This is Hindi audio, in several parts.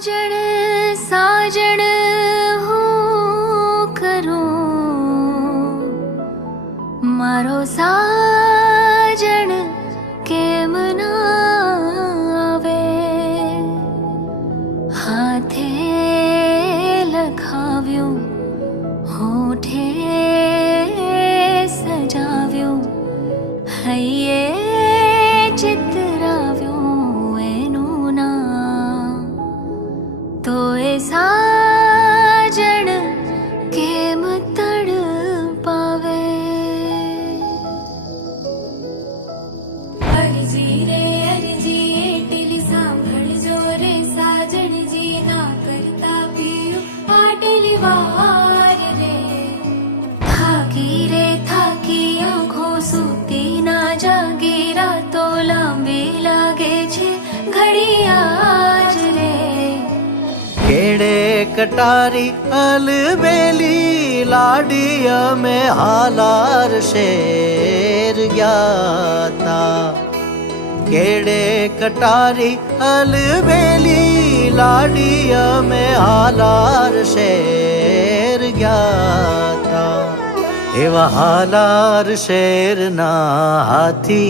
साजन साजन हो करो मारो साजन केम ना आवे हाथे लखाव्यो होठे सजाव्यो हये चितराव्यो एनु नाम तो ए साजन केम तड़ पावे अरजी रे अरजी एटली सांभळजो रे साजन जी ना करता पियो पाटली वार रे थाकी आँखों सूती ना जागी रातो लांबी लागे छे घड़ी आज रे केड़े कटारी अलबेली लाडिया में हालार शेर ग्याता केड़े कटारी अलबेली लाडिया में हालार शेर ग्याता एवा हालार शेर ना हाथी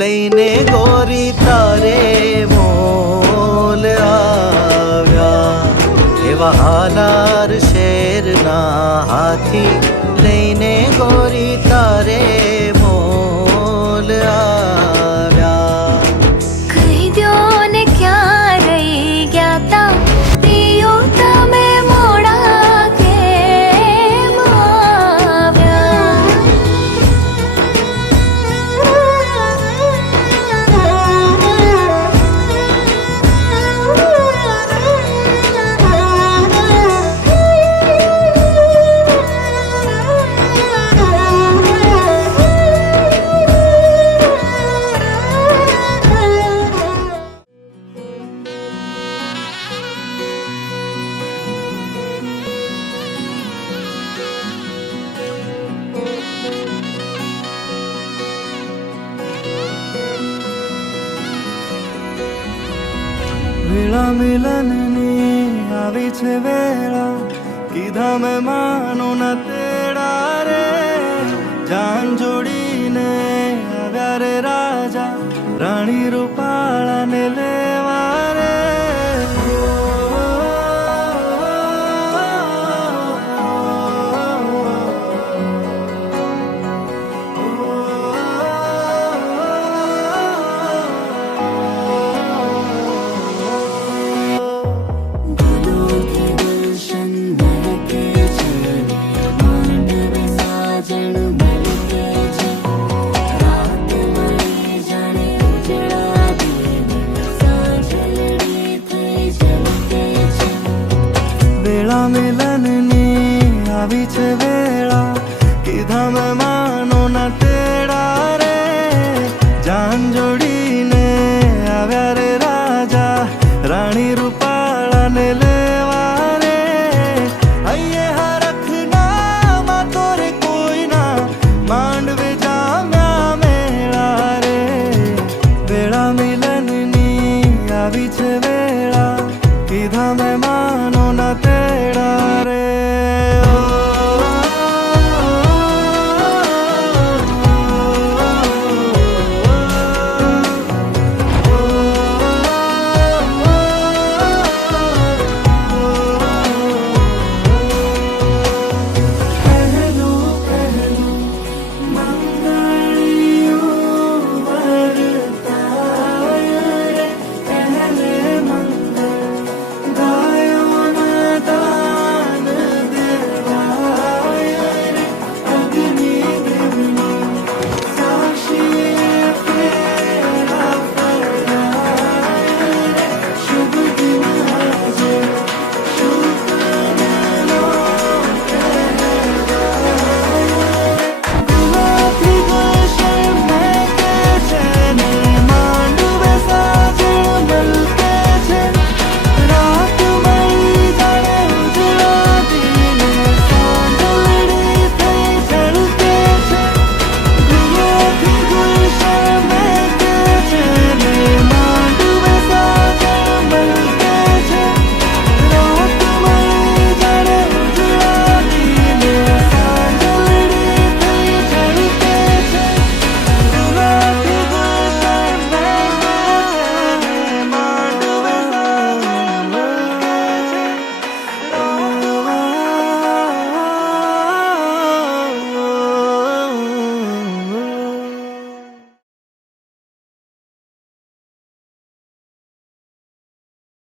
लईने गोरी तारे मोल आव्या एवा हालार शेर ना हाथी लईने गोरी तारे मोल आव्या कही द्यो ने क्या रही ज्ञाता पियो तमे मोड़ा के વેળા મિલનની આવી છે વેળા કીધા મેં માનો ના તેડા રે જાન જોડીને આવ્યા રે રાજા રાણી રૂપાળાને લેવા રે વેળા મિલનની આવી છે વેળા કીધા મેં માનો ના તેડા રે જાન જોડીને આવ્યા રે રાજા રાણી રૂપાળાને લે